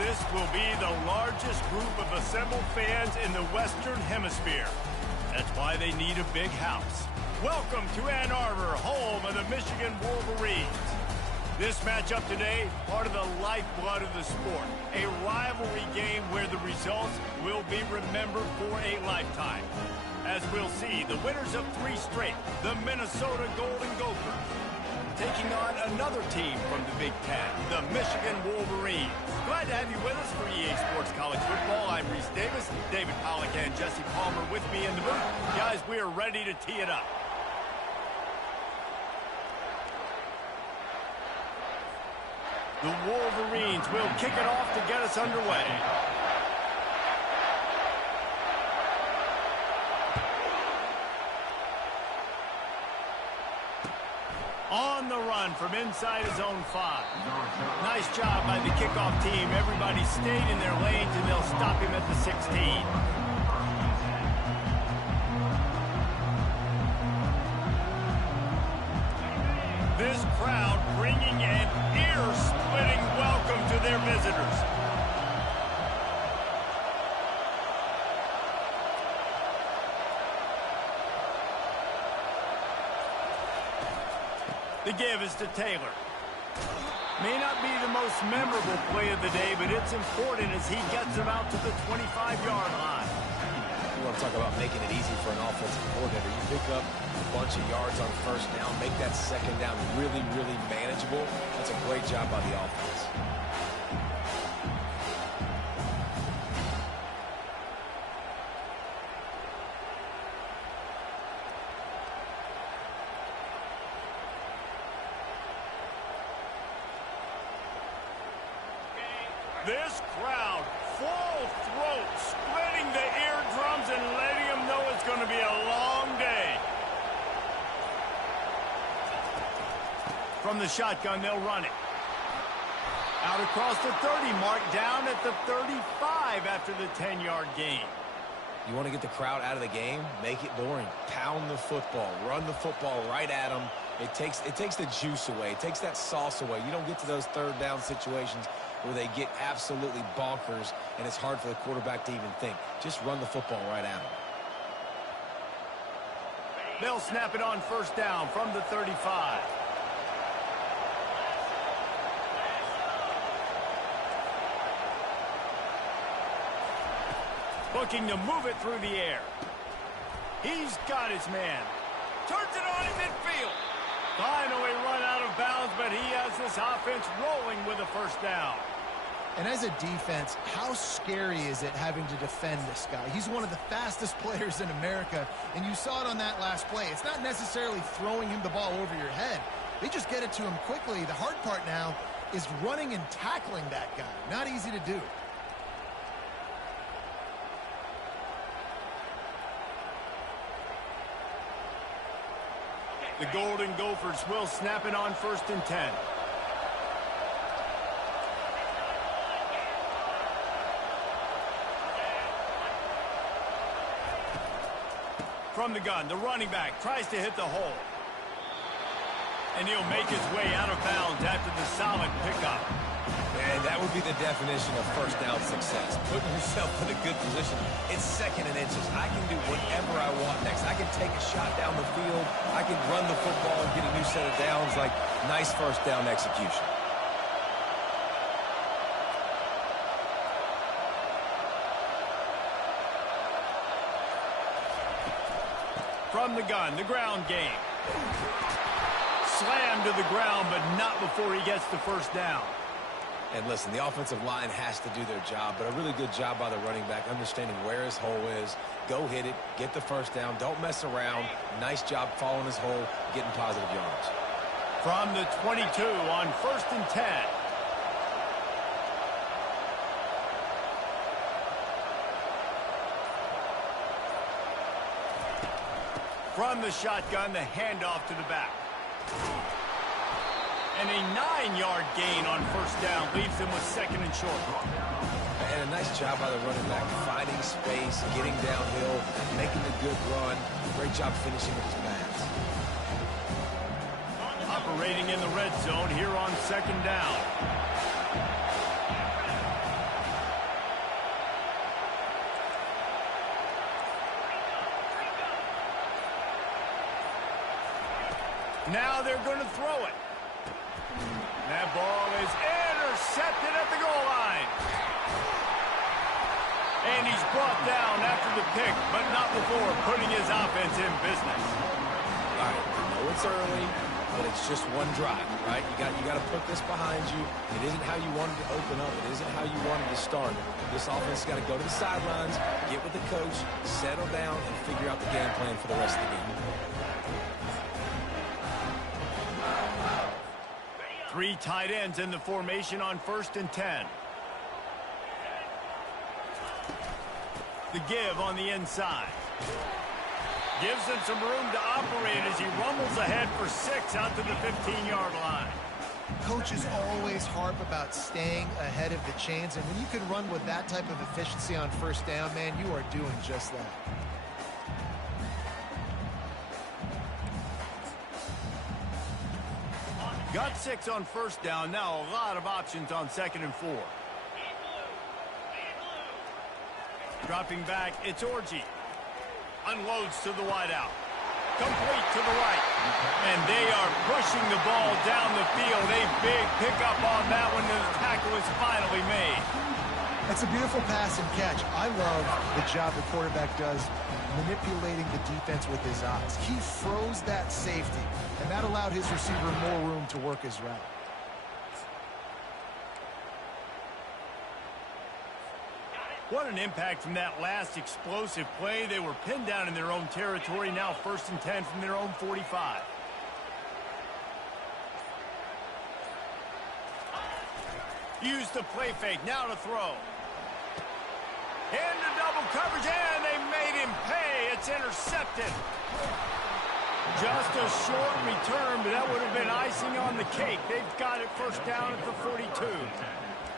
This will be the largest group of assembled fans in the Western Hemisphere. That's why they need a big house. Welcome to Ann Arbor, home of the Michigan Wolverines. This matchup today, part of the lifeblood of the sport. A rivalry game where the results will be remembered for a lifetime. As we'll see, the winners of 3 straight, the Minnesota Golden Gophers, taking on another team from the Big Ten, the Michigan Wolverines. Glad to have you with us for EA Sports College Football. I'm Reese Davis, David Pollack and Jesse Palmer with me in the booth. Guys, we are ready to tee it up. The Wolverines will kick it off to get us underway. On the run from inside his own 5. Nice job by the kickoff team. Everybody stayed in their lanes, and they'll stop him at the 16. This crowd bringing an ear-splitting welcome to their visitors. The give is to Taylor. May not be the most memorable play of the day, but it's important as he gets him out to the 25-yard line. You want to talk about making it easy for an offensive coordinator. You pick up a bunch of yards on first down, make that second down really, really manageable. That's a great job by the offense. This crowd, full throat, splitting the eardrums and letting them know it's going to be a long day. From the shotgun, they'll run it. Out across the 30 mark, down at the 35 after the 10-yard gain. You want to get the crowd out of the game? Make it boring. Pound the football. Run the football right at them. It takes the juice away. It takes that sauce away. You don't get to those third down situations where they get absolutely bonkers, and it's hard for the quarterback to even think. Just run the football right at them. They'll snap it on first down from the 35. Looking to move it through the air. He's got his man. Turns it on in midfield. Finally run out of bounds, but he has this offense rolling with a first down. And as a defense, how scary is it having to defend this guy? He's one of the fastest players in America, and you saw it on that last play. It's not necessarily throwing him the ball over your head. They just get it to him quickly. The hard part now is running and tackling that guy. Not easy to do. The Golden Gophers will snap it on first and 10. From the gun, the running back tries to hit the hole. And he'll make his way out of bounds after the solid pickup. Man, that would be the definition of first down success. Putting yourself in a good position. It's second and inches. I can do whatever I want next. I can take a shot down the field. I can run the football and get a new set of downs. Like, nice first down execution. From the gun, the ground game. Slammed to the ground, but not before he gets the first down. And listen, the offensive line has to do their job, but a really good job by the running back, understanding where his hole is. Go hit it, get the first down, don't mess around. Nice job following his hole, getting positive yards. From the 22 on first and 10. From the shotgun, the handoff to the back. And a 9-yard gain on first down leaves him with second and short. And a nice job by the running back, finding space, getting downhill, making the good run. Great job finishing with his pass. Operating in the red zone here on second down. Now they're going to throw it. That ball is intercepted at the goal line. And he's brought down after the pick, but not before putting his offense in business. All right, I know it's early, but it's just one drive, right? You got to put this behind you. It isn't how you wanted to open up. It isn't how you wanted to start. This offense has got to go to the sidelines, get with the coach, settle down, and figure out the game plan for the rest of the game. 3 tight ends in the formation on 1st and 10. The give on the inside. Gives him some room to operate as he rumbles ahead for 6 out to the 15-yard line. Coaches always harp about staying ahead of the chains, and when you can run with that type of efficiency on 1st down, man, you are doing just that. Got 6 on 1st down. Now a lot of options on 2nd and 4. Dropping back, it's Orji. Unloads to the wideout. Complete to the right. And they are pushing the ball down the field. A big pickup on that one, and the tackle is finally made. It's a beautiful pass and catch. I love the job the quarterback does manipulating the defense with his eyes. He froze that safety, and that allowed his receiver more room to work his route. What an impact from that last explosive play. They were pinned down in their own territory. Now 1st and 10 from their own 45. Use the play fake. Now to throw. Into double coverage, and they made him pay. It's intercepted. Just a short return, but that would have been icing on the cake. They've got it 1st down at the 42.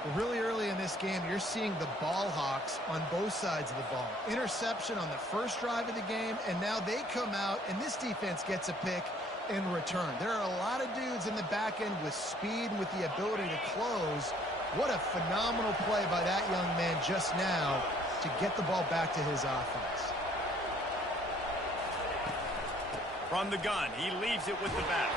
Well, really early in this game, you're seeing the ball hawks on both sides of the ball. Interception on the 1st drive of the game, and now they come out, and this defense gets a pick in return. There are a lot of dudes in the back end with speed and with the ability to close. What a phenomenal play by that young man just now to get the ball back to his offense. From the gun, he leaves it with the back.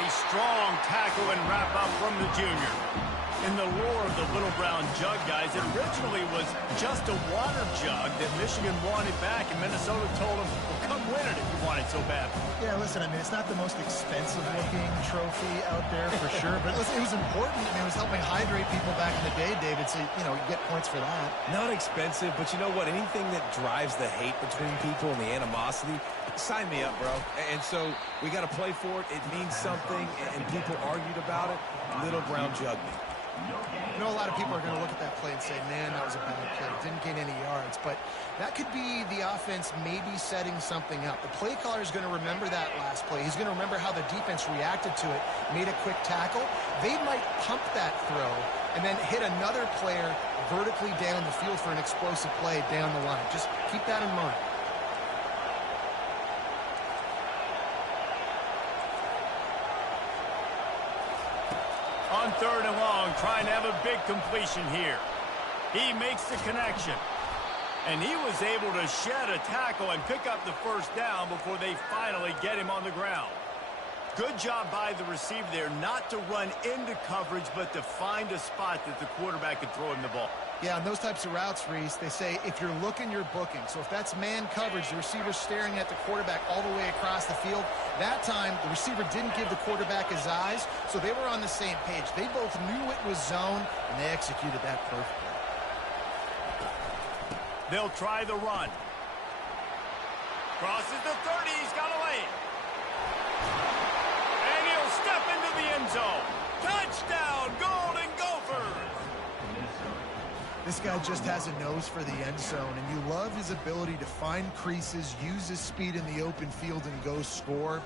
A strong tackle and wrap up from the junior. In the lore of the little brown jug, guys, it originally was just a water jug that Michigan wanted back, and Minnesota told them, well, come win it if you want it so bad. Yeah, listen, I mean, it's not the most expensive-looking trophy out there for sure, but listen, it was important. I mean, it was helping hydrate people back in the day, David, so, you know, you get points for that. Not expensive, but you know what? Anything that drives the hate between people and the animosity, sign me up, bro. And so we got to play for it. It means something, and people argued about it. Little brown jug me. I know a lot of people are going to look at that play and say, man, that was a bad play. Didn't gain any yards. But that could be the offense maybe setting something up. The play caller is going to remember that last play. He's going to remember how the defense reacted to it, made a quick tackle. They might pump that throw and then hit another player vertically down the field for an explosive play down the line. Just keep that in mind. On 3rd and long, trying to have a big completion here. He makes the connection. And he was able to shed a tackle and pick up the 1st down before they finally get him on the ground. Good job by the receiver there not to run into coverage, but to find a spot that the quarterback could throw him the ball. Yeah, on those types of routes, Reese, they say if you're looking, you're booking. So if that's man coverage, the receiver's staring at the quarterback all the way across the field. That time, the receiver didn't give the quarterback his eyes, so they were on the same page. They both knew it was zone, and they executed that perfectly. They'll try the run. Crosses the 30, he's got a lane. And he'll step into the end zone. Touchdown, Golden Gophers! This guy just has a nose for the end zone, and you love his ability to find creases, use his speed in the open field, and go score.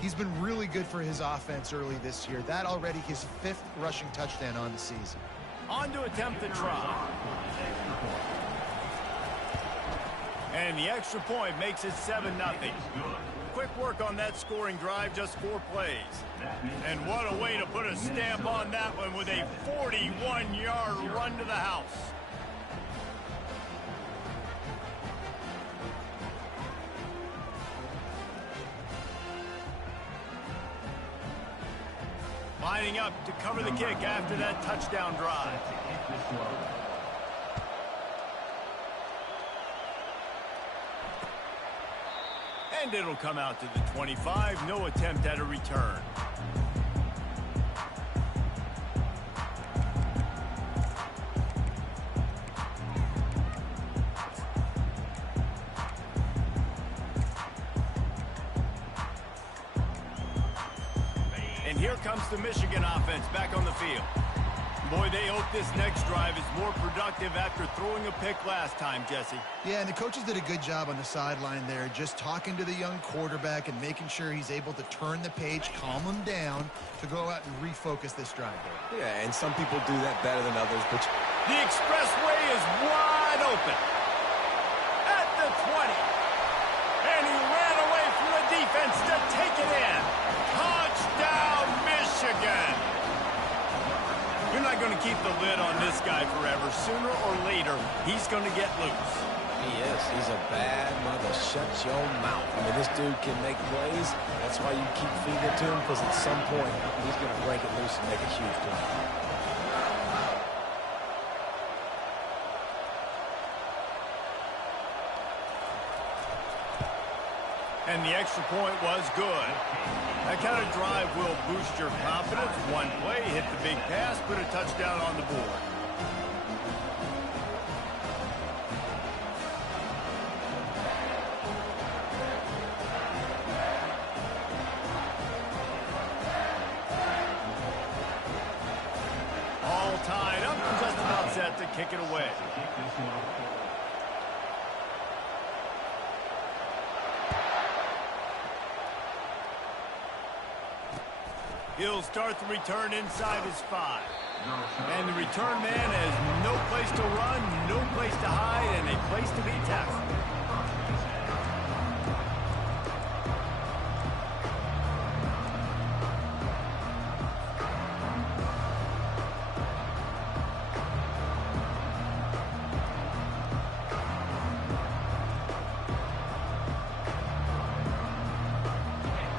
He's been really good for his offense early this year. That already his 5th rushing touchdown on the season. On to attempt the try. And the extra point makes it 7-0. Quick work on that scoring drive, just 4 plays. And what a way to put a stamp on that one with a 41-yard run to the house. lining up to cover the kick after that touchdown drive. And it'll come out to the 25. No attempt at a return. And here comes the Michigan offense back on the field. Boy, they hope this next drive is more productive after throwing a pick last time, Jesse. Yeah, and the coaches did a good job on the sideline there, just talking to the young quarterback and making sure he's able to turn the page, calm him down to go out and refocus this drive. Yeah, and some people do that better than others. But the expressway is wide open. At the 20. And he ran away from the defense to take it in. Touchdown, Michigan. You're not going to keep the lid on this guy forever. Sooner or later, he's going to get loose. He is. He's a bad mother. Shut your mouth. I mean, this dude can make plays. That's why you keep feeding it to him, because at some point, he's going to break it loose and make a huge play. And the extra point was good. That kind of drive will boost your confidence. One play, hit the big pass, put a touchdown on the board. All tied up, just about set to kick it away. He'll start the return inside his 5. And the return man has no place to run, no place to hide, and a place to be tackled.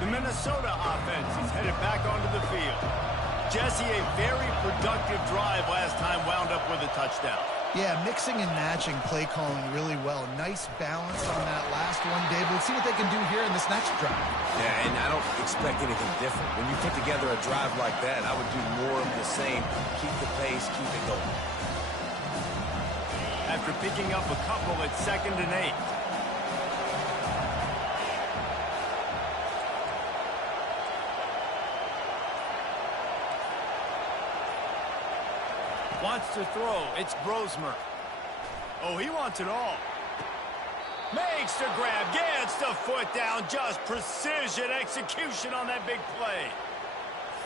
The Minnesota offense is headed back onto the field. Jesse, a very productive drive last time, wound up with a touchdown. Yeah, mixing and matching play calling really well. Nice balance on that last one, Dave. Let's see what they can do here in this next drive. Yeah, and I don't expect anything different. When you put together a drive like that, I would do more of the same. Keep the pace, keep it going. After picking up a couple at 2nd and 8. Wants to throw. It's Brosmer. Oh, he wants it all. Makes the grab. Gets the foot down. Just precision execution on that big play.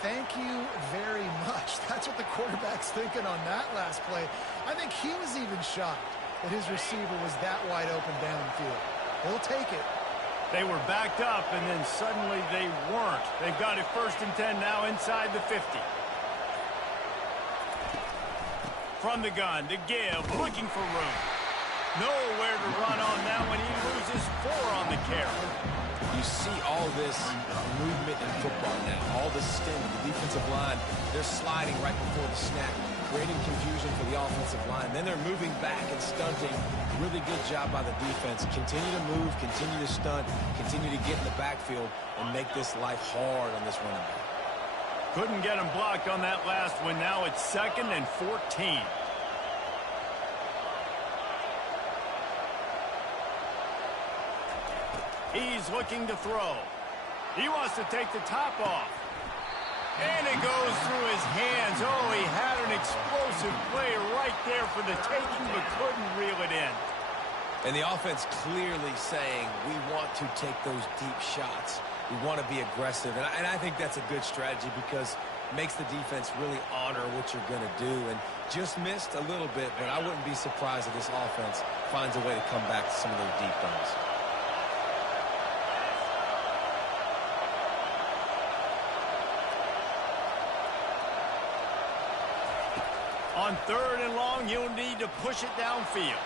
Thank you very much. That's what the quarterback's thinking on that last play. I think he was even shocked that his receiver was that wide open downfield. He'll take it. They were backed up, and then suddenly they weren't. They've got it 1st and 10 now inside the 50. From the gun, the give, looking for room. Nowhere to run on that one. He loses 4 on the carry. You see all this movement in football now. All the stem, the defensive line, they're sliding right before the snap, creating confusion for the offensive line. Then they're moving back and stunting. Really good job by the defense. Continue to move, continue to stunt, continue to get in the backfield, and make this life hard on this running back. Couldn't get him blocked on that last one. Now it's 2nd and 14. He's looking to throw. He wants to take the top off. And it goes through his hands. Oh, he had an explosive play right there for the taking, but couldn't reel it in. And the offense clearly saying, we want to take those deep shots. We want to be aggressive. And I think that's a good strategy because it makes the defense really honor what you're going to do. And just missed a little bit, but I wouldn't be surprised if this offense finds a way to come back to some of those deep runs. On 3rd and long, you'll need to push it downfield.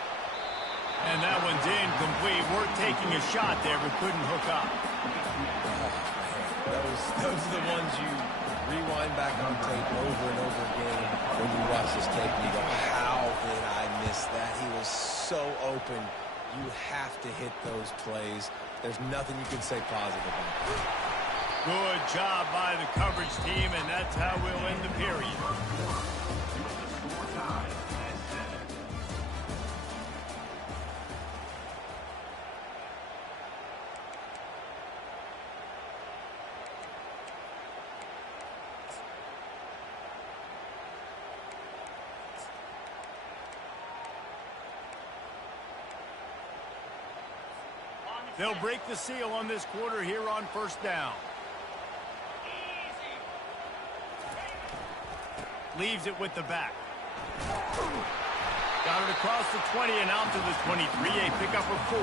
And that one's incomplete. We're taking a shot there, but couldn't hook up. Those are the ones you rewind back on tape over and over again when you watch this tape and you go, how did I miss that? He was so open. You have to hit those plays. There's nothing you can say positive about that. Good job by the coverage team, and that's how we'll end the period. They'll break the seal on this quarter here on first down. Leaves it with the back. Got it across the 20 and out to the 23. A pickup of 4.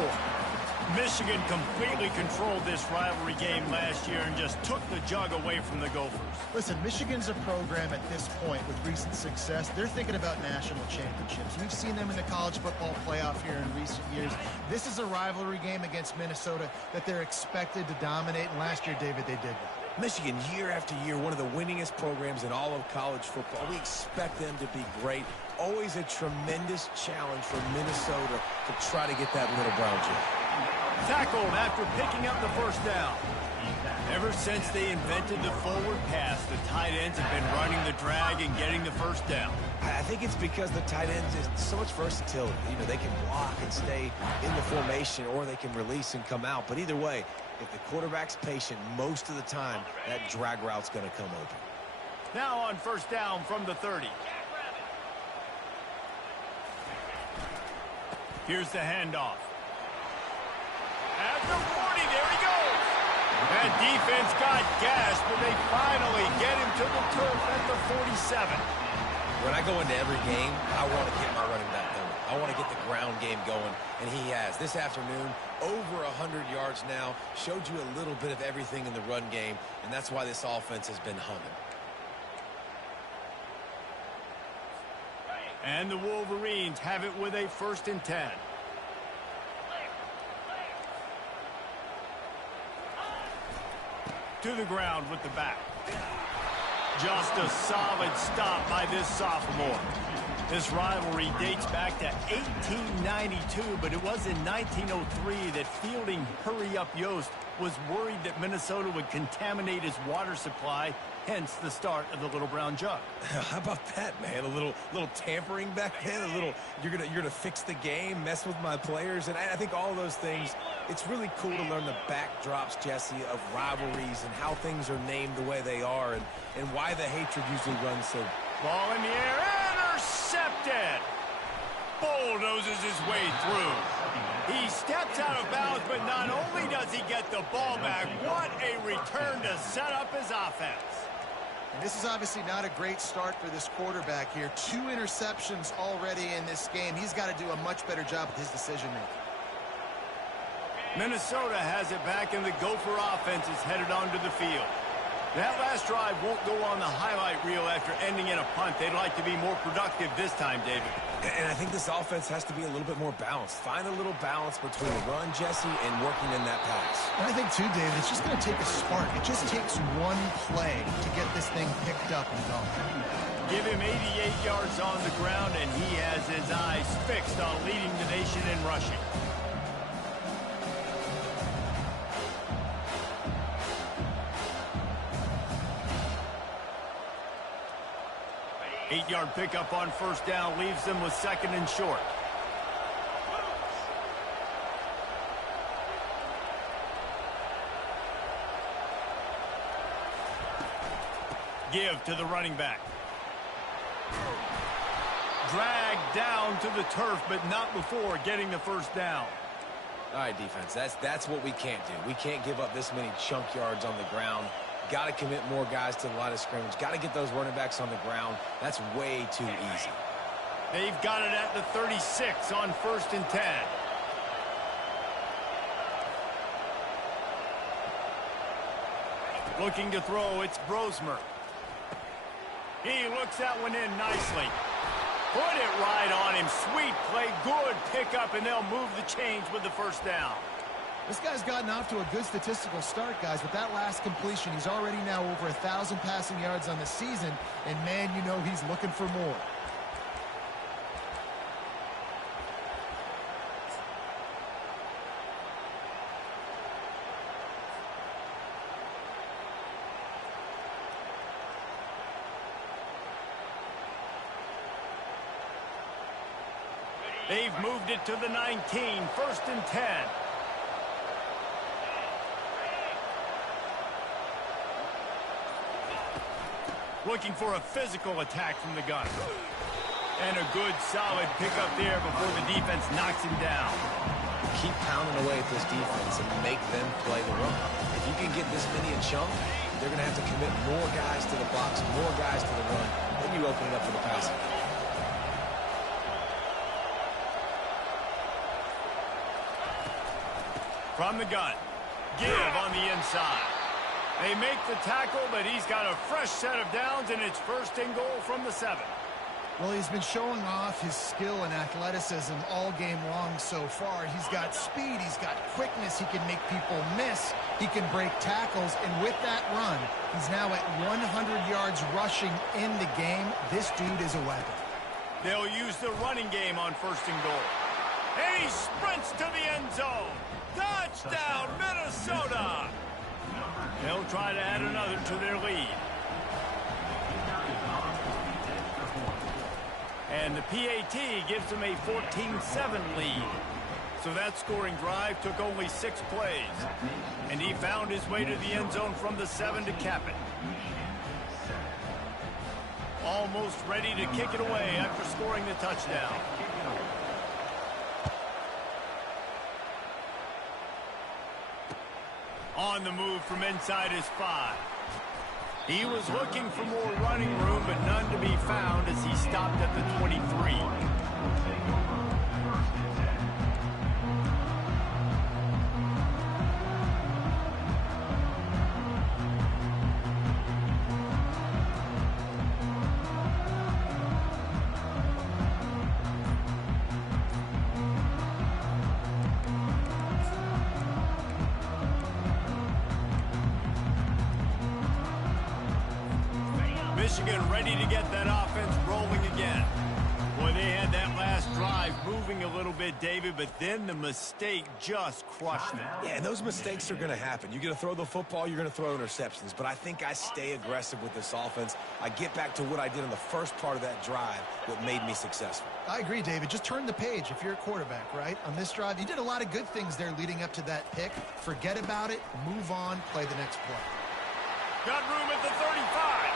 Michigan completely controlled this rivalry game last year and just took the jug away from the Gophers. Listen, Michigan's a program at this point with recent success. They're thinking about national championships. We've seen them in the college football playoff here in recent years. This is a rivalry game against Minnesota that they're expected to dominate, and last year, David, they did that. Michigan, year after year, one of the winningest programs in all of college football. We expect them to be great. Always a tremendous challenge for Minnesota to try to get that little brown jug. Tackled after picking up the first down. Ever since they invented the forward pass, the tight ends have been running the drag and getting the first down. I think it's because the tight ends is so much versatility. You know, they can block and stay in the formation, or they can release and come out. But either way, if the quarterback's patient most of the time, that drag route's going to come open. Now on first down from the 30. Here's the handoff. At the 40, there he goes. That defense got gashed, but they finally get him to the turf at the 47. When I go into every game, I want to get my running back going. I want to get the ground game going, and he has. This afternoon, over 100 yards now, showed you a little bit of everything in the run game, and that's why this offense has been humming. And the Wolverines have it with a 1st and 10. To the ground with the back. Just a solid stop by this sophomore. This rivalry dates back to 1892, but it was in 1903 that fielding Hurry-Up Yost was worried that Minnesota would contaminate his water supply, hence the start of the Little Brown Jug. How about that, man? A little tampering back then, a little you're gonna fix the game, mess with my players, and I think all those things. It's really cool to learn the backdrops, Jesse, of rivalries and how things are named the way they are, and why the hatred usually runs so. Ball in the air, intercepted. Bulldozes his way through. He steps out of bounds, but not only does he get the ball back, what a return to set up his offense. And this is obviously not a great start for this quarterback here. 2 interceptions already in this game. He's got to do a much better job with his decision-making. Minnesota has it back, and the Gopher offense is headed onto the field. That last drive won't go on the highlight reel after ending in a punt. They'd like to be more productive this time, David. And I think this offense has to be a little bit more balanced. Find a little balance between the run, Jesse, and working in that pass. And I think, too, David, it's just going to take a spark. It just takes one play to get this thing picked up and going. Give him 88 yards on the ground, and he has his eyes fixed on leading the nation in rushing. Eight-yard pickup on first down leaves them with 2nd and short. Give to the running back. Dragged down to the turf, but not before getting the first down. All right, defense, that's what we can't do. We can't give up this many chunk yards on the ground. Got to commit more guys to the line of scrimmage. Got to get those running backs on the ground. That's way too easy. They've got it at the 36 on 1st and 10. Looking to throw, it's Brosmer. He looks that one in nicely. Put it right on him. Sweet play, good pickup, and they'll move the chains with the first down. This guy's gotten off to a good statistical start, guys. With that last completion, he's already now over 1,000 passing yards on the season, and man, you know he's looking for more. They've moved it to the 19, 1st and 10. Looking for a physical attack from the gun. And a good, solid pickup there before the defense knocks him down. Keep pounding away at this defense and make them play the run. If you can get this many a chunk, they're going to have to commit more guys to the box, more guys to the run. Then you open it up for the passing. From the gun, give on the inside. They make the tackle, but he's got a fresh set of downs, and it's 1st and goal from the 7. Well, he's been showing off his skill and athleticism all game long so far. He's got speed, he's got quickness, he can make people miss, he can break tackles, and with that run, he's now at 100 yards rushing in the game. This dude is a weapon. They'll use the running game on 1st and goal. And he sprints to the end zone. Touchdown, Minnesota! They'll try to add another to their lead. And the PAT gives them a 14-7 lead. So that scoring drive took only 6 plays. And he found his way to the end zone from the 7 to cap it. Almost ready to kick it away after scoring the touchdown. On the move from inside his 5. He was looking for more running room, but none to be found as he stopped at the 23. Michigan ready to get that offense rolling again. Boy, they had that last drive moving a little bit, David, but then the mistake just crushed them. Yeah, and those mistakes are going to happen. You're going to throw the football, you're going to throw interceptions, but I think I stay aggressive with this offense. I get back to what I did in the first part of that drive, what made me successful. I agree, David. Just turn the page if you're a quarterback, right? On this drive, you did a lot of good things there leading up to that pick. Forget about it, move on, play the next play. Got room at the 35.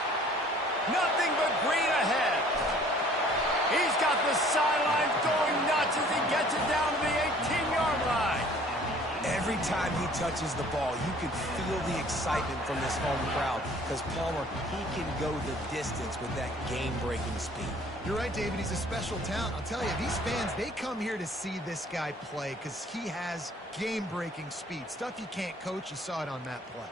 Nothing but green ahead. He's got the sidelines going nuts as he gets it down to the 18-yard line. Every time he touches the ball, you can feel the excitement from this home crowd because Palmer, he can go the distance with that game-breaking speed. You're right, David. He's a special talent. I'll tell you, these fans, they come here to see this guy play because he has game-breaking speed. Stuff you can't coach. You saw it on that play.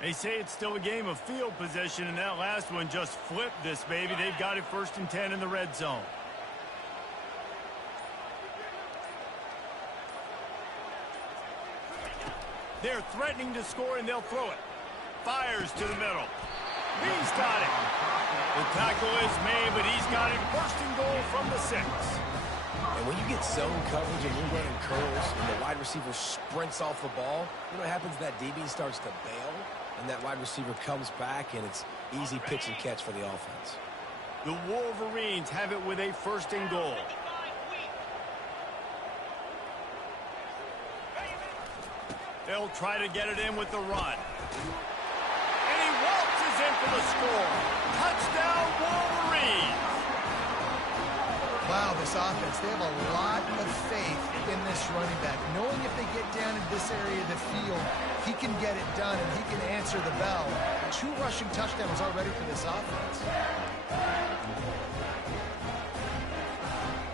They say it's still a game of field possession, and that last one just flipped this baby. They've got it 1st and 10 in the red zone. They're threatening to score, and they'll throw it. Fires to the middle. He's got it. The tackle is made, but he's got it 1st and goal from the 6. And when you get zone coverage and you're running curls and the wide receiver sprints off the ball, you know what happens? That DB starts to bail, and that wide receiver comes back, and it's easy pitch and catch for the offense. The Wolverines have it with a 1st and goal. They'll try to get it in with the run. And he waltzes in for the score. Touchdown, Wolverines! Wow, this offense, they have a lot of faith in this running back. Knowing if they get down in this area of the field, he can get it done and he can answer the bell. 2 rushing touchdowns already for this offense.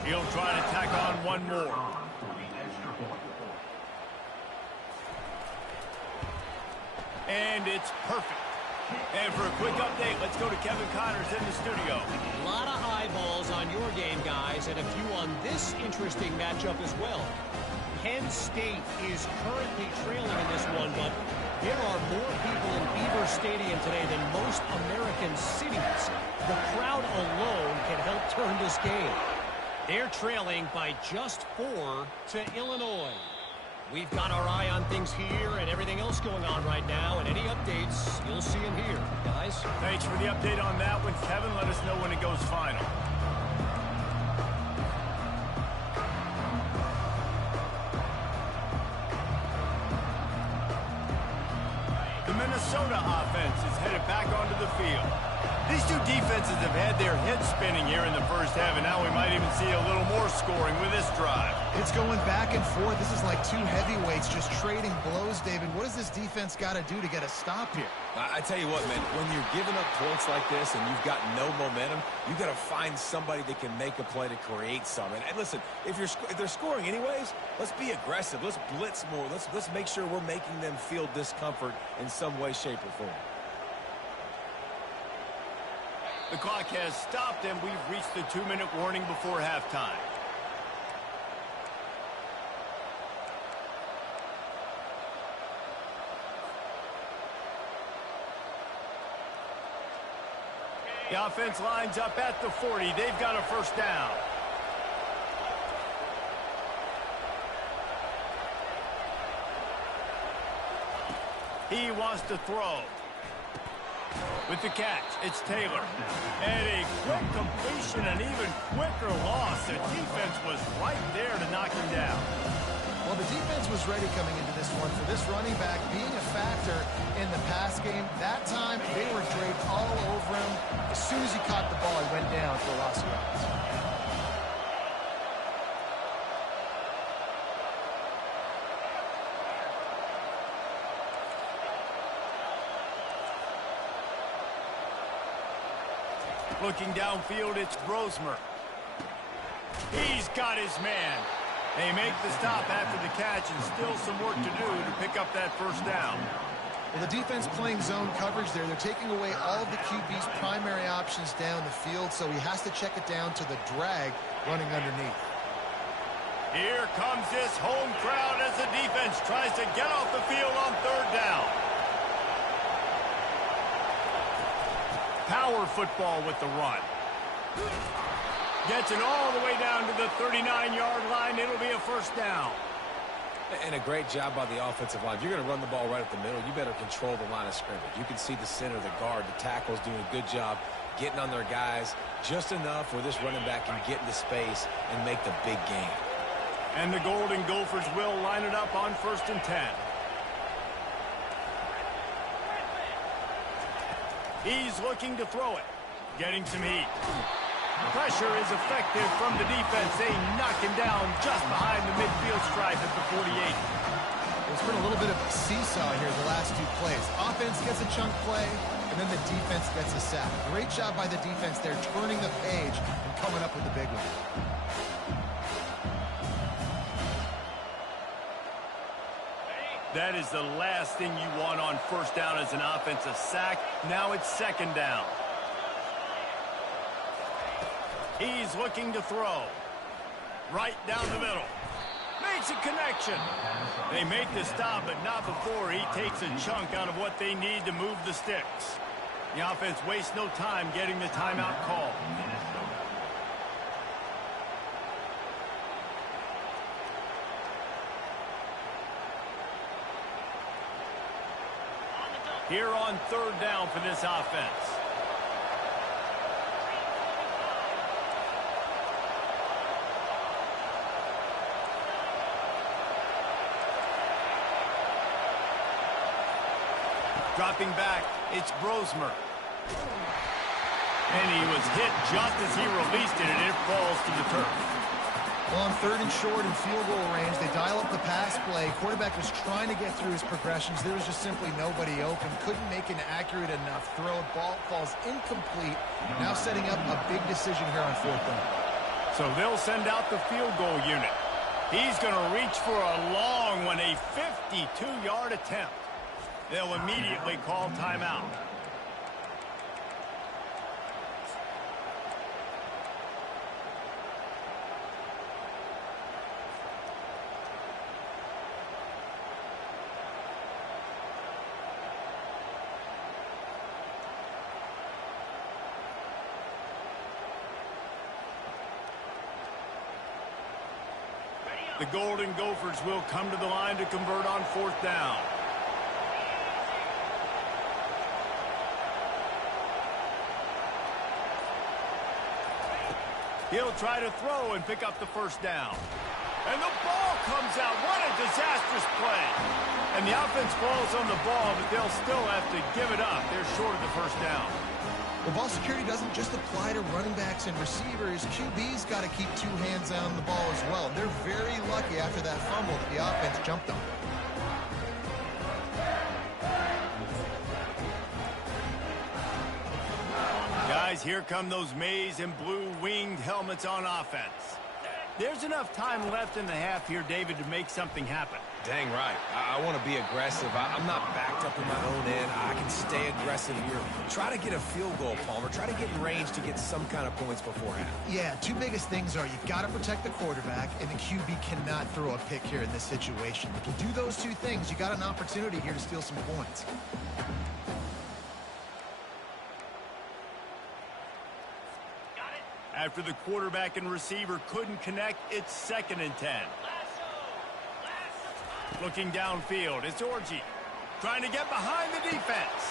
He'll try to tack on one more. And it's perfect. And for a quick update, let's go to Kevin Connors in the studio. A lot of eyeballs on your game, guys, and a few on this interesting matchup as well. Penn State is currently trailing in this one, but there are more people in Beaver Stadium today than most American cities. The crowd alone can help turn this game. They're trailing by just 4 to Illinois. We've got our eye on things here and everything else going on right now, and any updates, you'll see them here, guys. Thanks for the update on that one, Kevin. Let us know when it goes final. The Minnesota offense is headed back onto the field. These two defenses have had their heads spinning here in the first half, and now we might even see a little more scoring with this drive. It's going back and forth. This is like two heavyweights just trading blows, David. What does this defense got to do to get a stop here? I tell you what, man, when you're giving up points like this and you've got no momentum, you got to find somebody that can make a play to create something. And listen, if they're scoring anyways, let's be aggressive. Let's blitz more. Let's make sure we're making them feel discomfort in some way, shape, or form. The clock has stopped, and we've reached the 2-minute warning before halftime. The offense lines up at the 40. They've got a first down. He wants to throw. With the catch, it's Taylor. And a quick completion, an even quicker loss. The defense was right there to knock him down. Well, the defense was ready coming into this one for this running back being a factor in the pass game. That time, they were draped all over him. As soon as he caught the ball, he went down for a loss of yards. Looking downfield, it's Brosmer. He's got his man. They make the stop after the catch, and still some work to do to pick up that first down. Well, the defense playing zone coverage there. They're taking away all of the QB's primary options down the field, so he has to check it down to the drag running underneath. Here comes this home crowd as the defense tries to get off the field on third down. Power football with the run. Gets it all the way down to the 39-yard line. It'll be a first down. And a great job by the offensive line. If you're going to run the ball right up the middle, you better control the line of scrimmage. You can see the center, the guard, the tackle's doing a good job getting on their guys just enough where this running back can get into space and make the big game. And the Golden Gophers will line it up on 1st and 10. He's looking to throw it. Getting some heat. Pressure is effective from the defense. They knock him down just behind the midfield stripe at the 48. It's been a little bit of a seesaw here the last two plays. Offense gets a chunk play, and then the defense gets a sack. Great job by the defense there, turning the page and coming up with the big one. That is the last thing you want on first down as an offensive sack. Now it's second down. He's looking to throw. Right down the middle. Makes a connection. They make the stop, but not before he takes a chunk out of what they need to move the sticks. The offense wastes no time getting the timeout call. Here on third down for this offense. Dropping back, it's Brosmer. And he was hit just as he released it, and it falls to the turf. Well, on 3rd and short and field goal range, they dial up the pass play. Quarterback was trying to get through his progressions. There was just simply nobody open. Couldn't make an accurate enough throw. Ball falls incomplete. Now setting up a big decision here on 4th down. So they'll send out the field goal unit. He's going to reach for a long one, a 52-yard attempt. They'll immediately call timeout. The Golden Gophers will come to the line to convert on 4th down. He'll try to throw and pick up the 1st down. And the ball comes out. What a disastrous play. And the offense falls on the ball, but they'll still have to give it up. They're short of the 1st down. Well, ball security doesn't just apply to running backs and receivers. QB's got to keep 2 hands on the ball as well. They're very lucky after that fumble that the offense jumped on. Guys, here come those maize and blue winged helmets on offense. There's enough time left in the half here, David, to make something happen. Dang right. I want to be aggressive. I'm not backed up in my own end. I can stay aggressive here. Try to get a field goal, Palmer. Try to get in range to get some kind of points before half. Yeah, 2 biggest things are you've got to protect the quarterback, and the QB cannot throw a pick here in this situation. If you do those 2 things, you got an opportunity here to steal some points. After the quarterback and receiver couldn't connect, it's 2nd and 10. Looking downfield, it's Orji trying to get behind the defense.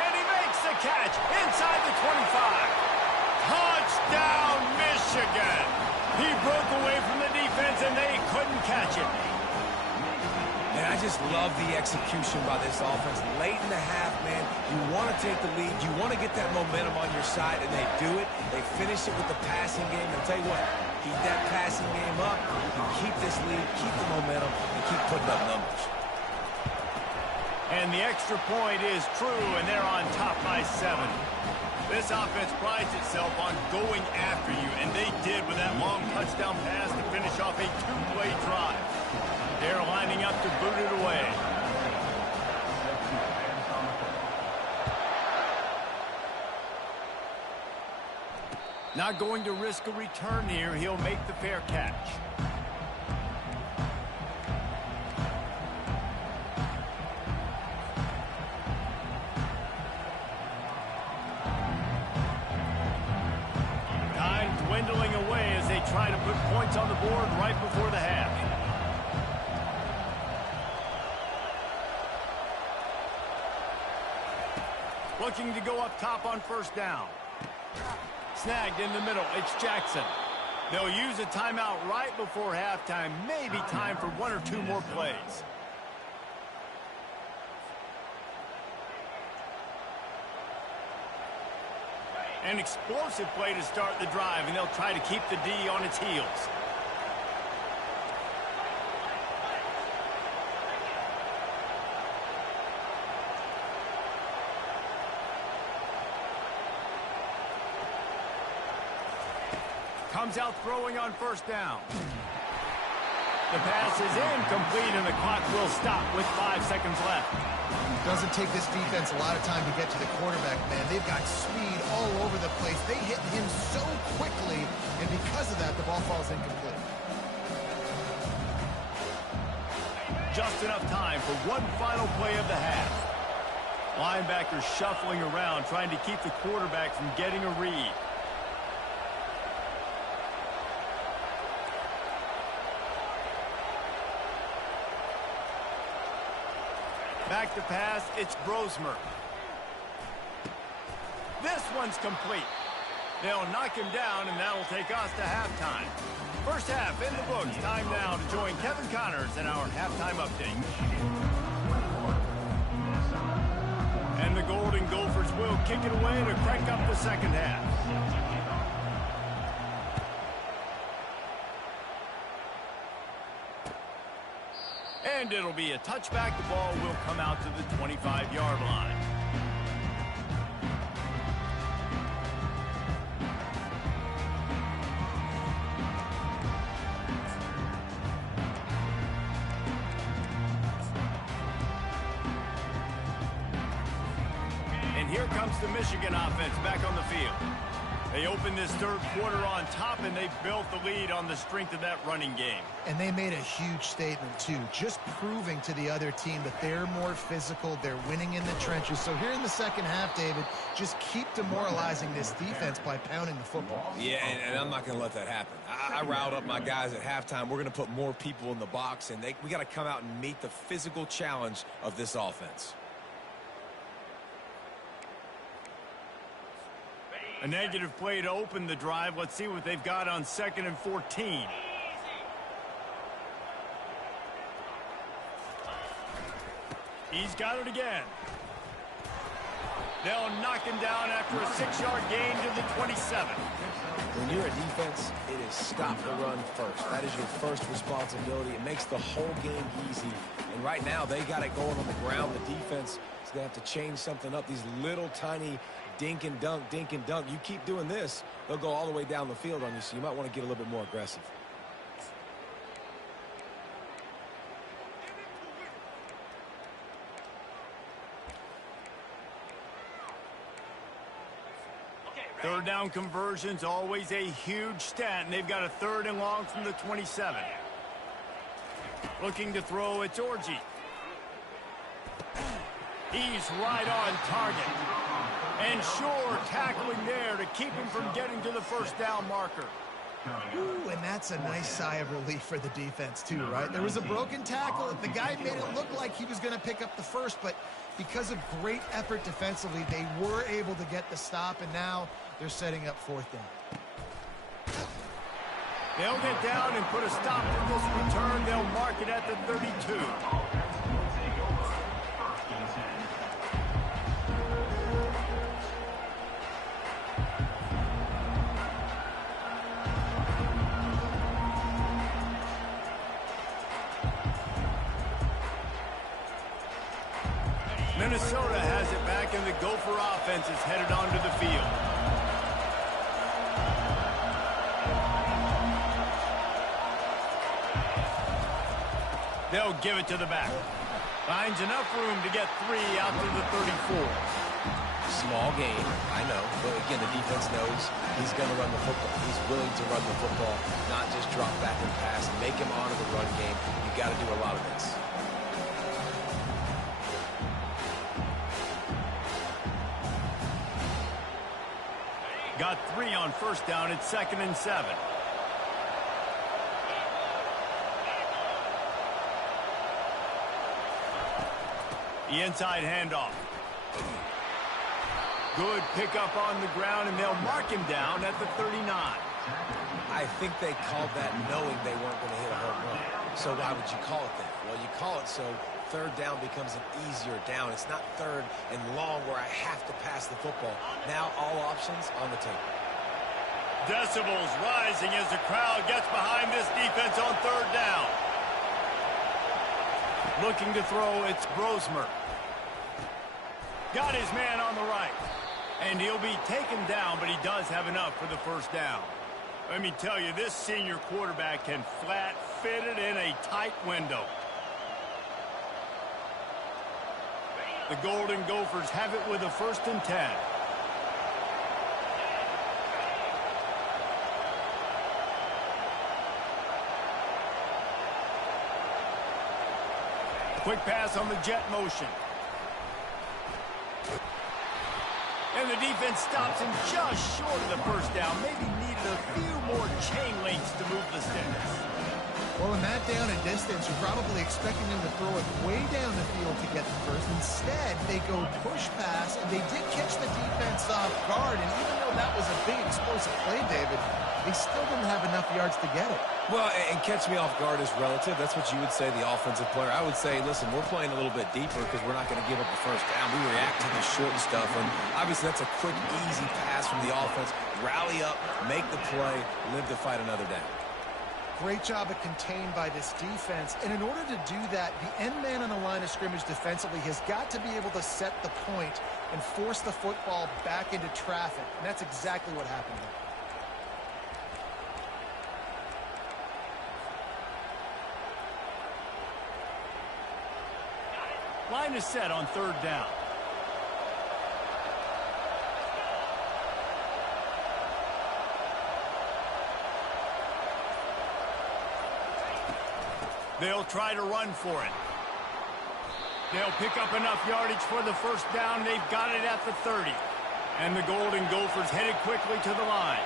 And he makes the catch inside the 25. Touchdown, Michigan! He broke away from the defense, and they couldn't catch him. And I just love the execution by this offense. Late in the half, man, you want to take the lead. You want to get that momentum on your side, and they do it. They finish it with the passing game. I'll tell you what, keep that passing game up. You can keep this lead, keep the momentum, and keep putting up numbers. And the extra point is true, and they're on top by 7. This offense prides itself on going after you, and they did with that long touchdown pass to finish off a 2-play drive. They're lining up to boot it away. Not going to risk a return here. He'll make the fair catch. Time dwindling away as they try to put points on the board right before the half. Looking to go up top on 1st down. Snagged in the middle. It's Jackson. They'll use a timeout right before halftime. Maybe time for 1 or 2 more plays. An explosive play to start the drive, and they'll try to keep the D on its heels. Comes out throwing on 1st down. The pass is incomplete, and the clock will stop with 5 seconds left. It doesn't take this defense a lot of time to get to the quarterback, man. They've got speed all over the place. They hit him so quickly, and because of that, the ball falls incomplete. Just enough time for one final play of the half. Linebackers shuffling around, trying to keep the quarterback from getting a read. Back to pass, it's Brosmer. This one's complete. They'll knock him down, and that'll take us to halftime. First half in the books. Time now to join Kevin Connors in our halftime update. And the Golden Gophers will kick it away to crank up the 2nd half. And it'll be a touchback. The ball will come out to the 25-yard line. And here comes the Michigan offense back on the field. They opened this third quarter on top, and they built the lead on the strength of that running game. And they made a huge statement, too, just proving to the other team that they're more physical, they're winning in the trenches. So here in the second half, David, just keep demoralizing this defense by pounding the football. Yeah, and I'm not going to let that happen. I riled up my guys at halftime. We're going to put more people in the box, and we got to come out and meet the physical challenge of this offense. A negative play to open the drive. Let's see what they've got on 2nd and 14. He's got it again. They'll knock him down after a 6-yard gain to the 27. When you're a defense, it is stop the run first. That is your first responsibility. It makes the whole game easy. And right now, they got it going on the ground. The defense is going to have to change something up. These little tiny dink and dunk, dink and dunk. You keep doing this, they'll go all the way down the field on you, so you might want to get a little bit more aggressive. Third down conversions, always a huge stat, and they've got a 3rd and long from the 27. Looking to throw, it's Orji. He's right on target. And sure, tackling there to keep him from getting to the first down marker. Ooh, and that's a nice sigh of relief for the defense, too, right? There was a broken tackle. The guy made it look like he was going to pick up the first, but because of great effort defensively, they were able to get the stop, and now they're setting up 4th down. They'll get down and put a stop to this return. They'll mark it at the 32. Minnesota has it back, and the Gopher offense is headed onto the field. They'll give it to the back. Finds enough room to get 3 out to the 34. Small game, I know, but again, the defense knows he's going to run the football. He's willing to run the football, not just drop back and pass, make him honor the run game. You got to do a lot of this. Got 3 on 1st down. It's 2nd and 7. The inside handoff. Good pickup on the ground, and they'll mark him down at the 39. I think they called that knowing they weren't going to hit a home run. So why would you call it that? Well, you call it so 3rd down becomes an easier down. It's not 3rd and long where I have to pass the football. Now all options on the table. Decibels rising as the crowd gets behind this defense on 3rd down. Looking to throw, it's Brosmer. Got his man on the right. And he'll be taken down, but he does have enough for the 1st down. Let me tell you, this senior quarterback can flat fit it in a tight window. The Golden Gophers have it with a 1st and 10. Quick pass on the jet motion. And the defense stops him just short of the 1st down. Maybe needed a few more chain links to move the sticks. Well, in that down and distance, you're probably expecting them to throw it way down the field to get the first. Instead, they go push pass, and they did catch the defense off guard. And even though that was a big explosive play, David, they still didn't have enough yards to get it. Well, and catch me off guard is relative. That's what you would say, the offensive player. I would say, listen, we're playing a little bit deeper because we're not going to give up the 1st down. We react to the short stuff, and obviously that's a quick, easy pass from the offense. Rally up, make the play, live to fight another down. Great job of contained by this defense. And in order to do that, the end man on the line of scrimmage defensively has got to be able to set the point and force the football back into traffic. And that's exactly what happened there. Line is set on 3rd down. They'll try to run for it. They'll pick up enough yardage for the first down. They've got it at the 30. And the Golden Gophers headed quickly to the line.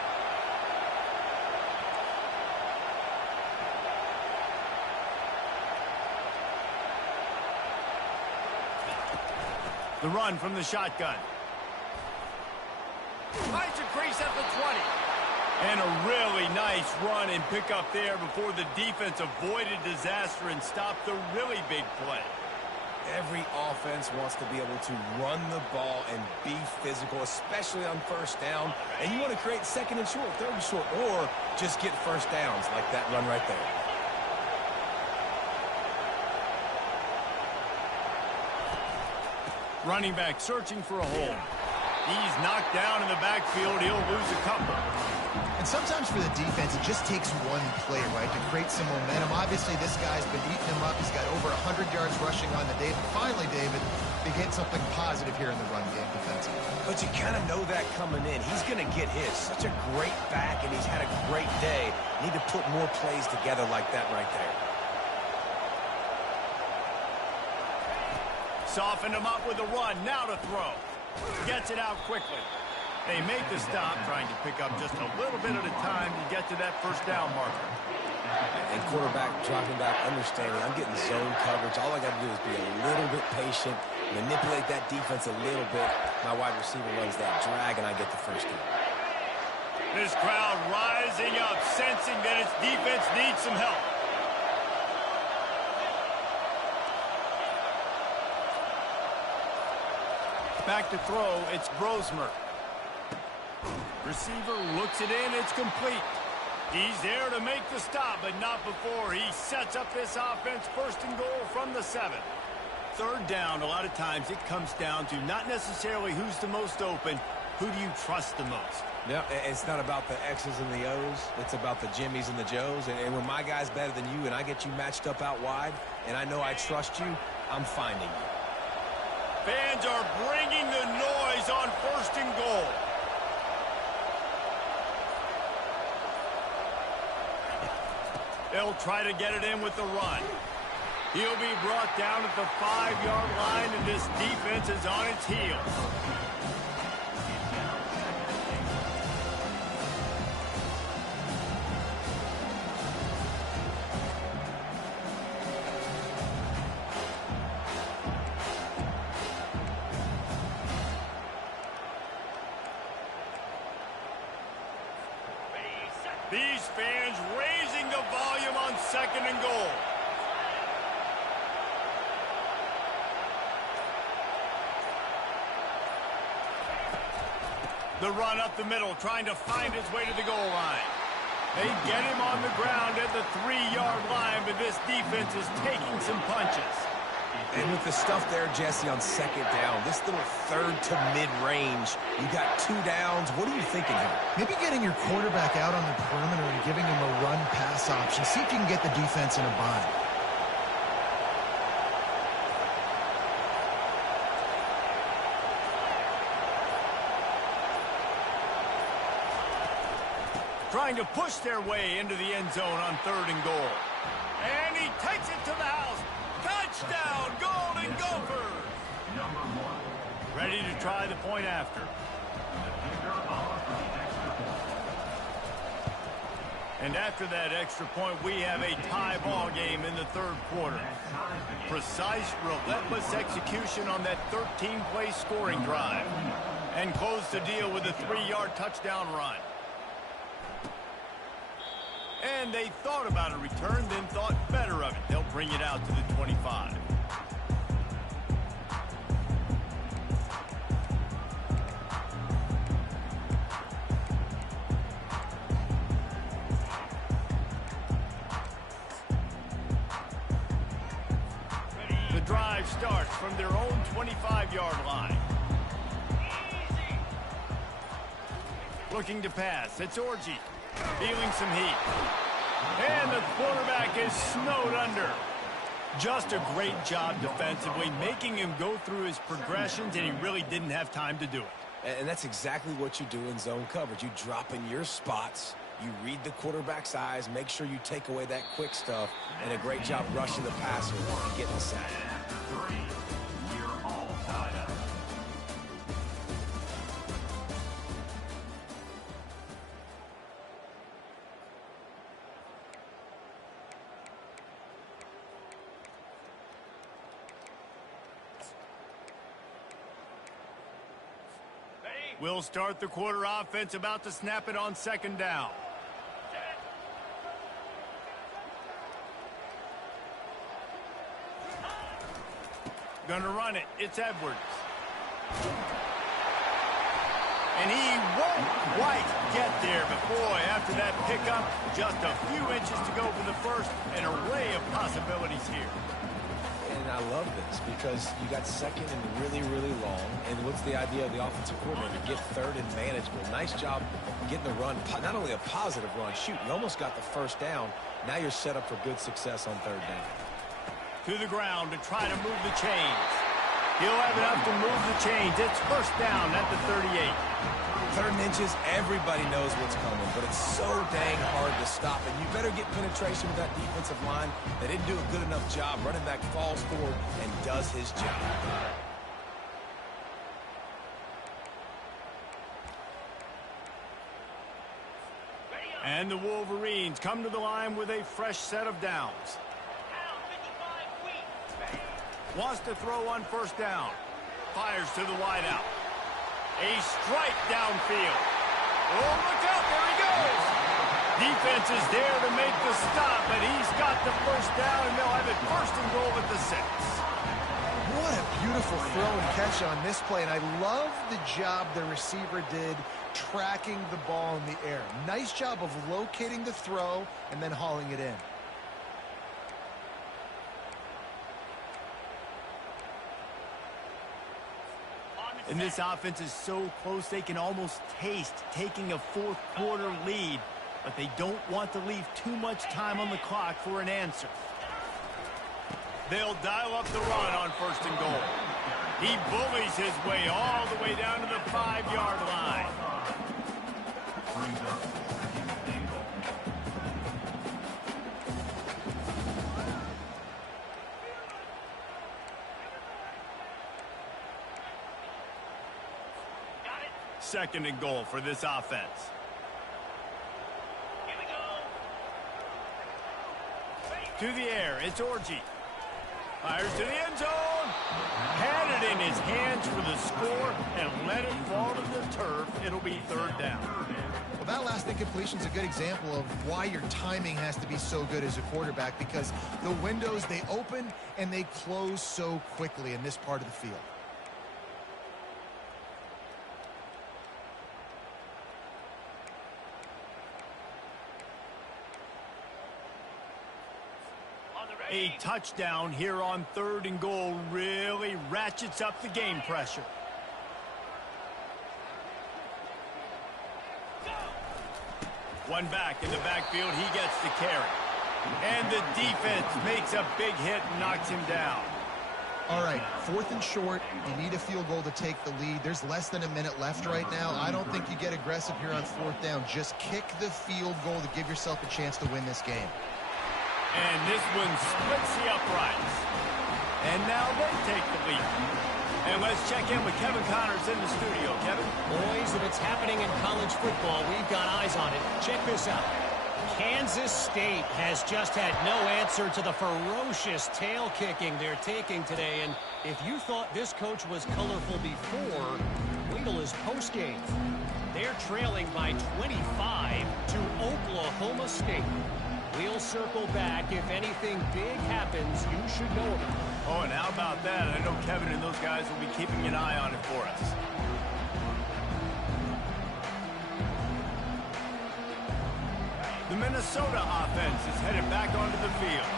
The run from the shotgun. Finds a crease at the 20. And a really nice run and pick up there before the defense avoided disaster and stopped the really big play. Every offense wants to be able to run the ball and be physical, especially on first down. And you want to create second and short, third and short, or just get first downs like that run right there. Running back searching for a hole. He's knocked down in the backfield. He'll lose a couple. And sometimes for the defense, it just takes one play, right, to create some momentum. Obviously, this guy's been eating him up. He's got over 100 yards rushing on the day. But finally, David, they get something positive here in the run game defensively. But you kind of know that coming in. He's going to get his. Such a great back, and he's had a great day. Need to put more plays together like that right there. Softened him up with a run. Now to throw. Gets it out quickly. They make the stop, trying to pick up just a little bit at a time to get to that first down marker. And quarterback dropping back, understanding I'm getting zone coverage. All I got to do is be a little bit patient, manipulate that defense a little bit. My wide receiver runs that drag, and I get the first down. This crowd rising up, sensing that its defense needs some help. Back to throw, it's Brosmer. Receiver looks it in, it's complete. He's there to make the stop, but not before he sets up this offense. First and goal from the 7. Third down, a lot of times it comes down to not necessarily who's the most open, who do you trust the most? Yeah, it's not about the X's and the O's. It's about the Jimmies and the Joes. And when my guy's better than you and I get you matched up out wide, and I know I trust you, I'm finding you. Fans are bringing the noise on first and goal. They'll try to get it in with the run. He'll be brought down at the 5-yard line, and this defense is on its heels. These fans raising the volume on second and goal. The run up the middle, trying to find his way to the goal line. They get him on the ground at the 3-yard line, but this defense is taking some punches. And with the stuff there, Jesse, on second down, this little third to mid-range, you got 2 downs. What are you thinking here? Maybe getting your quarterback out on the perimeter and giving him a run-pass option. See if you can get the defense in a bind. Trying to push their way into the end zone on third and goal. And he takes it to the house. Touchdown, Golden Gophers! Ready to try the point after. And after that extra point, we have a tie ball game in the third quarter. Precise, relentless execution on that 13-play scoring drive. And close the deal with a 3-yard touchdown run. And they thought about a return, then thought better of it. They'll bring it out to the 25. The drive starts from their own 25-yard line. Looking to pass. It's Orji. Feeling some heat. And the quarterback is snowed under. Just a great job defensively, making him go through his progressions, and he really didn't have time to do it. And that's exactly what you do in zone coverage. You drop in your spots, You read the quarterback's eyes, make sure you take away that quick stuff, and a great job rushing the passer and getting the sack. We'll start the quarter offense, about to snap it on second down. Gonna run it. It's Edwards. And he won't quite get there, but boy, after that pickup, just a few inches to go for the first. An array of possibilities here. And I love this because you got second and really, really long. And what's the idea of the offensive coordinator? Get third and manageable. Nice job getting the run, not only a positive run, shoot, you almost got the first down. Now you're set up for good success on third down. To the ground to try to move the chains. He'll have enough to move the chains. It's first down at the 38. Third and inches, everybody knows what's coming, but it's so dang hard to stop. And you better get penetration with that defensive line. They didn't do a good enough job. Running back falls forward and does his job. And the Wolverines come to the line with a fresh set of downs. Wants to throw on first down. Fires to the wideout. A strike downfield. Oh, look out, there he goes. Defense is there to make the stop, but he's got the first down, and they'll have it first and goal at the 6. What a beautiful throw and catch on this play, and I love the job the receiver did tracking the ball in the air. Nice job of locating the throw and then hauling it in. And this offense is so close they can almost taste taking a fourth quarter lead, but they don't want to leave too much time on the clock for an answer. They'll dial up the run on first and goal. He bullies his way all the way down to the 5-yard line. Second and goal for this offense. Here we go. To the air, it's Orji. Fires to the end zone. Had it in his hands for the score and let it fall to the turf. It'll be third down. Well, that last incompletion is a good example of why your timing has to be so good as a quarterback, because the windows, they open and they close so quickly in this part of the field. A touchdown here on third and goal really ratchets up the game pressure. One back in the backfield, he gets the carry. And the defense makes a big hit and knocks him down. All right, fourth and short, you need a field goal to take the lead. There's less than a minute left right now. I don't think you get aggressive here on fourth down. Just kick the field goal to give yourself a chance to win this game. And this one splits the uprights. And now they take the lead. And let's check in with Kevin Connors in the studio. Kevin? Boys, if it's happening in college football, we've got eyes on it. Check this out. Kansas State has just had no answer to the ferocious tail kicking they're taking today. And if you thought this coach was colorful before, wait till his postgame. They're trailing by 25 to Oklahoma State. We'll circle back. If anything big happens, you should know about it. Oh, and how about that? I know Kevin and those guys will be keeping an eye on it for us. The Minnesota offense is headed back onto the field.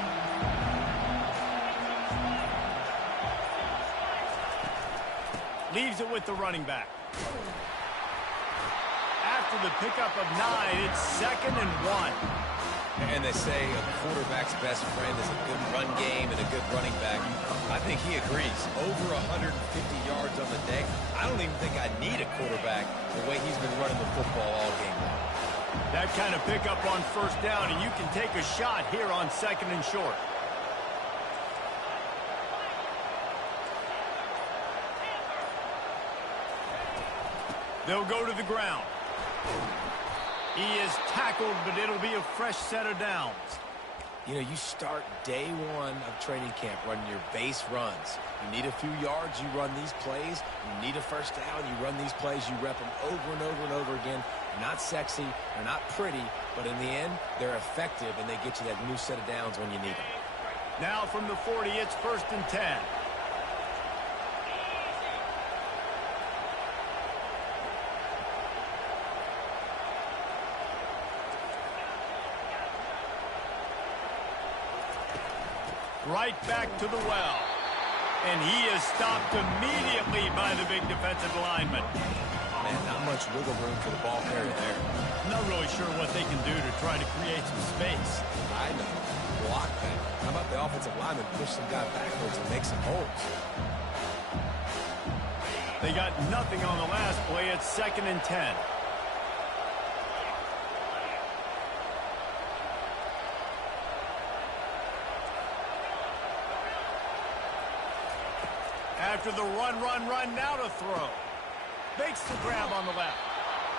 Leaves it with the running back. After the pickup of 9, it's 2nd and 1. And they say a quarterback's best friend is a good run game and a good running back. I think he agrees. Over 150 yards on the day. I don't even think I need a quarterback the way he's been running the football all game long. That kind of pickup on first down, and you can take a shot here on 2nd and short. They'll go to the ground. He is tackled, but it'll be a fresh set of downs. You know, you start day one of training camp running your base runs. You need a few yards, you run these plays. You need a first down, you run these plays. You rep them over and over and over again. They're not sexy, they're not pretty, but in the end, they're effective, and they get you that new set of downs when you need them. Now from the 40, it's 1st and 10. Right back to the well. And he is stopped immediately by the big defensive lineman. Man, not much wiggle room for the ball carrier there. Not really sure what they can do to try to create some space. I know. Block that. How about the offensive lineman push some guy backwards and make some holes? They got nothing on the last play. It's 2nd and 10. After the run, now to throw. Makes the grab on the left.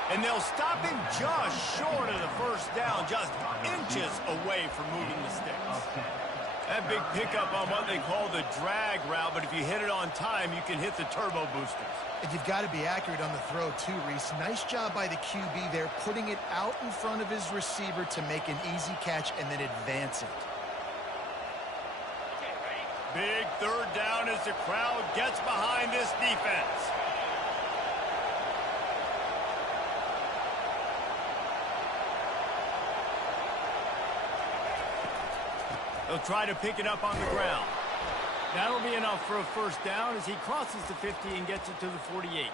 And they'll stop him just short of the first down, just inches away from moving the sticks. That big pickup on what they call the drag route, but if you hit it on time, you can hit the turbo boosters. And you've got to be accurate on the throw too, Reese. Nice job by the QB there, putting it out in front of his receiver to make an easy catch and then advance it. Big 3rd down as the crowd gets behind this defense. They'll try to pick it up on the ground. That'll be enough for a first down as he crosses the 50 and gets it to the 48.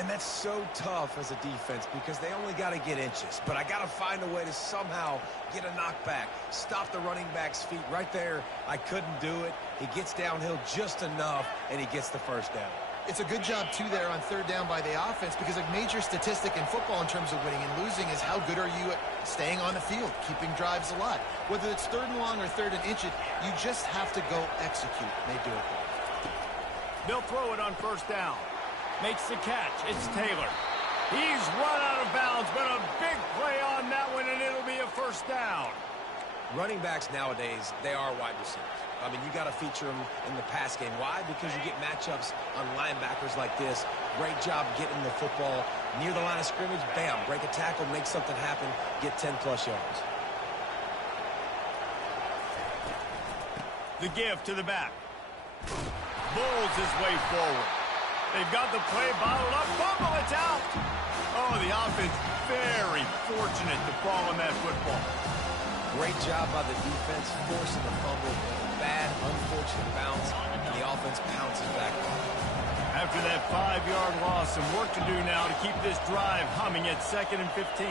And that's so tough as a defense because they only got to get inches. But I got to find a way to somehow get a knockback, stop the running back's feet right there. I couldn't do it. He gets downhill just enough, and he gets the first down. It's a good job, too, there on 3rd down by the offense because a major statistic in football in terms of winning and losing is how good are you at staying on the field, keeping drives alive. Whether it's 3rd and long or 3rd and inches, you just have to go execute. And they do it. They'll throw it on first down. Makes the catch. It's Taylor. He's run out of bounds, but a big play on that one, and it'll be a first down. Running backs nowadays, they are wide receivers. I mean, you got to feature them in the pass game. Why? Because you get matchups on linebackers like this. Great job getting the football near the line of scrimmage. Bam, break a tackle, make something happen, get 10-plus yards. The give to the back. Bulls his way forward. They've got the play bottled up. Fumble, it's out. Oh, the offense very fortunate to fall on that football. Great job by the defense forcing the fumble. Bad, unfortunate bounce, and the offense pounces back on it. After that 5-yard loss, some work to do now to keep this drive humming at 2nd and 15.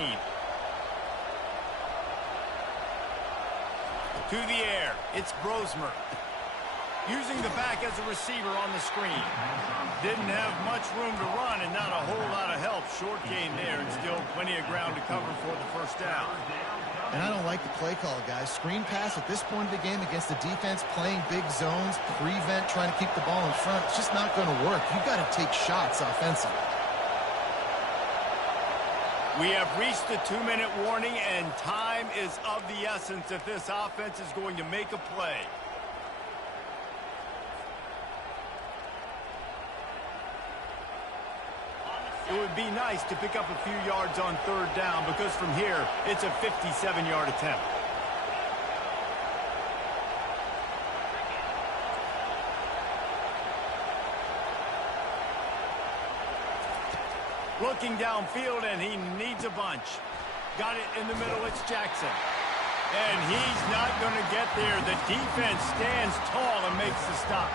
To the air, it's Brosmer. Using the back as a receiver on the screen. Didn't have much room to run and not a whole lot of help. Short gain there and still plenty of ground to cover for the first down. And I don't like the play call, guys. Screen pass at this point of the game against the defense, playing big zones, prevent, trying to keep the ball in front. It's just not going to work. You've got to take shots offensively. We have reached the 2-minute warning, and time is of the essence if this offense is going to make a play. It would be nice to pick up a few yards on 3rd down because from here, it's a 57-yard attempt. Looking downfield, and he needs a bunch. Got it in the middle, it's Jackson. And he's not going to get there. The defense stands tall and makes the stop.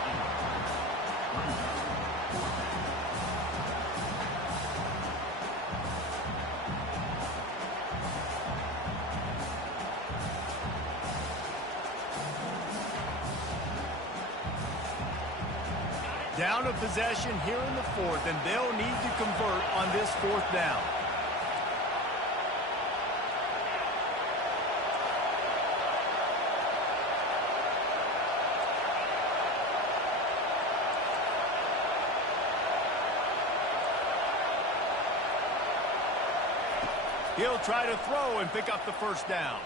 Down a possession here in the 4th, and they'll need to convert on this 4th down. He'll try to throw and pick up the first down.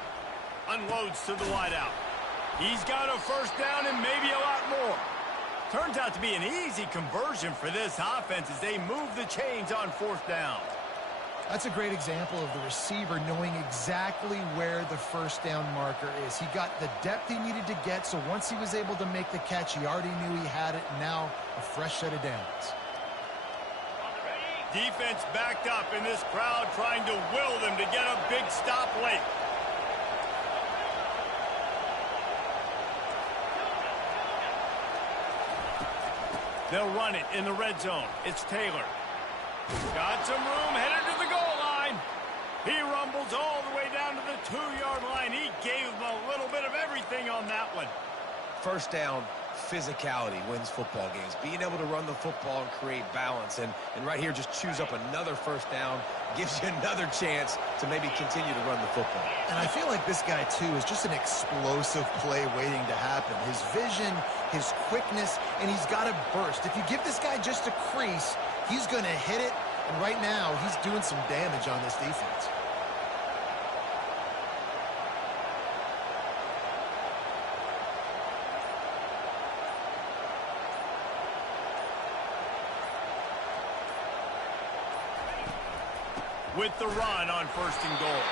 Unloads to the wideout. He's got a first down and maybe a lot more. Turns out to be an easy conversion for this offense as they move the chains on fourth down. That's a great example of the receiver knowing exactly where the first down marker is. He got the depth he needed to get, so once he was able to make the catch, he already knew he had it. Now a fresh set of downs. Defense backed up in this crowd trying to will them to get a big stop late. They'll run it in the red zone. It's Taylor. Got some room, headed to the goal line. He rumbles all the way down to the 2-yard line. He gave them a little bit of everything on that one. First down, physicality wins football games. Being able to run the football and create balance. And right here, just choose up another first down. Gives you another chance to maybe continue to run the football. And I feel like this guy, too, is just an explosive play waiting to happen. His vision, his quickness, and he's got a burst. If you give this guy just a crease, he's going to hit it. And right now, he's doing some damage on this defense. With the run on first and goal.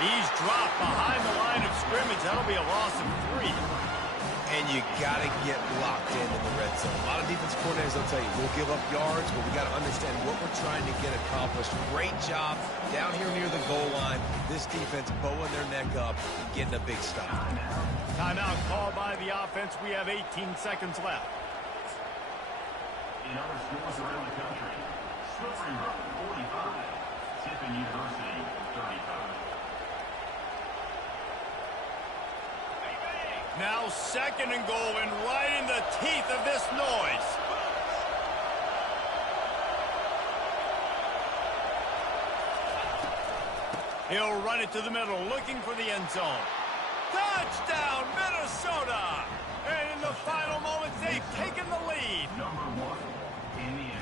He's dropped behind the line of scrimmage. That'll be a loss of 3. And you got to get locked in the red zone. A lot of defense coordinators will tell you, we'll give up yards, but we got to understand what we're trying to get accomplished. Great job down here near the goal line. This defense bowing their neck up and getting a big stop. Timeout called by the offense. We have 18 seconds left. In other schools around the country, Slippery Road, 45. Tiffin University, 35. Now second and goal and right in the teeth of this noise. He'll run it to the middle, looking for the end zone. Touchdown, Minnesota! And in the final moments, they've taken the lead. Number 1.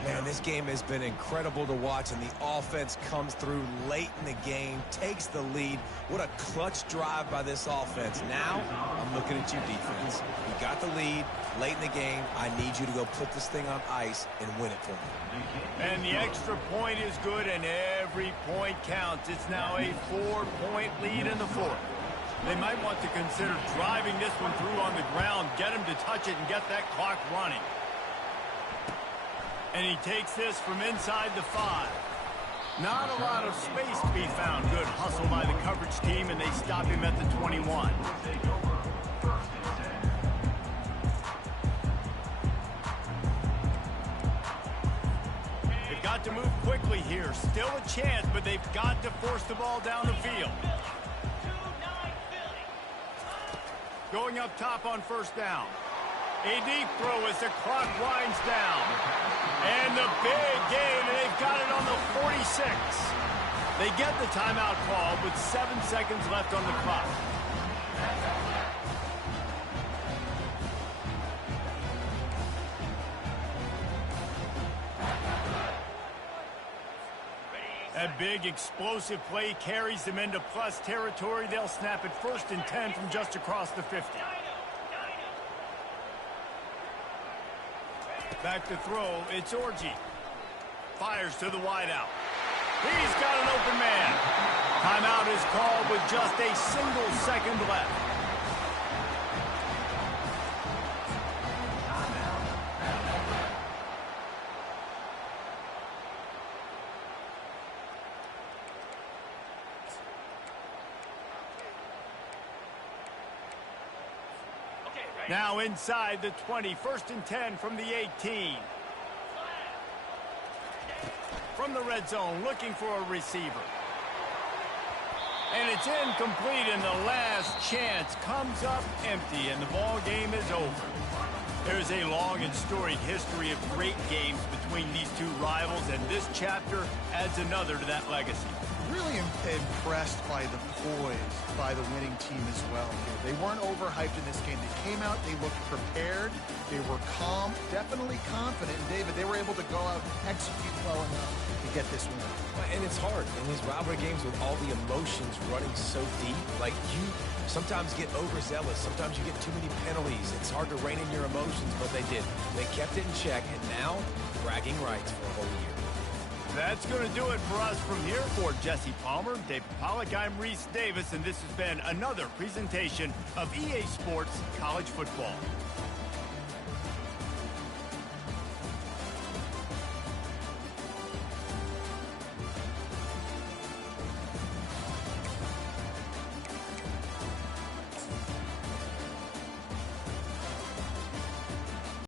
Man, this game has been incredible to watch, and the offense comes through late in the game, takes the lead. What a clutch drive by this offense. Now, I'm looking at you, defense. You got the lead late in the game. I need you to go put this thing on ice and win it for me. And the extra point is good, and every point counts. It's now a 4-point lead in the fourth. They might want to consider driving this one through on the ground, get him to touch it, and get that clock running. And he takes this from inside the 5. Not a lot of space to be found. Good hustle by the coverage team, and they stop him at the 21. They've got to move quickly here. Still a chance, but they've got to force the ball down the field. Going up top on first down. A deep throw as the clock winds down. And the big gain, and they've got it on the 46. They get the timeout call with 7 seconds left on the clock. A big explosive play carries them into plus territory. They'll snap it 1st and 10 from just across the 50. Back to throw, it's Orji. Fires to the wideout. He's got an open man. Timeout is called with just a single second left. Now inside the 20, 1st and 10 from the 18. From the red zone, looking for a receiver. And it's incomplete, and the last chance comes up empty, and the ball game is over. There's a long and storied history of great games between these two rivals, and this chapter adds another to that legacy. Really impressed by the poise by the winning team as well here. They weren't overhyped in this game. They came out, they looked prepared, they were calm, definitely confident. And David, they were able to go out and execute well enough to get this win. And it's hard in these rivalry games with all the emotions running so deep. Like, you sometimes get overzealous. Sometimes you get too many penalties. It's hard to rein in your emotions, but they did. They kept it in check, and now bragging rights for a whole year. That's going to do it for us from here. For Jesse Palmer, David Pollack, I'm Reese Davis, and this has been another presentation of EA Sports College Football.